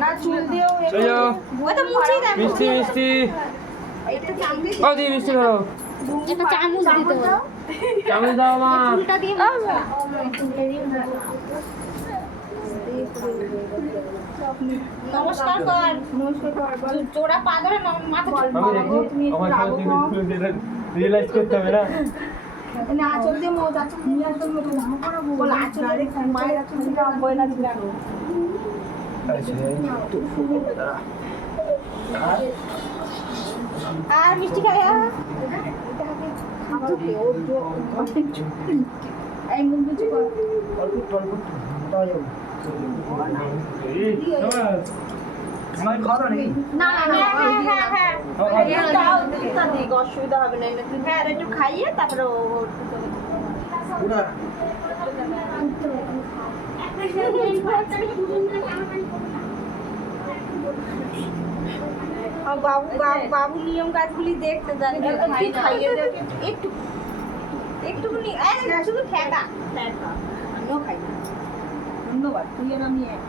না চুল দিও চলো ওই তো মুছেই দেখো মিষ্টি মিষ্টি এটা চামড়ি ও দি মিষ্টি ধরো একটা চামচ দিতে বলো চামচ দাও মা চুলটা দিয়ে নমস্কার কর জোড়া পা ধরে মাথা আমি দেখি আমার সাথে রিয়েলাইজ করতে হবে না না আঁচল দিয়ে মো আঁচল দিয়ে আঁচল মতো না করাবো বল আঁচল মায়ের আঁচল দিয়ে বই না দিলা আর মিষ্টি খাইয়া এই মুখ বুঝি কর না না হ্যাঁ হ্যাঁ অসুবিধা হবে না হ্যাঁ একটু খাইয়ে তারপরে বাবু বাবু নিয়ম কাজগুলি দেখতে জানি খাইয়ে দেবে একটু একটুখানি শুধু ঠেকা আমিও খাই ধন্যবাদ তুই আর আমি এক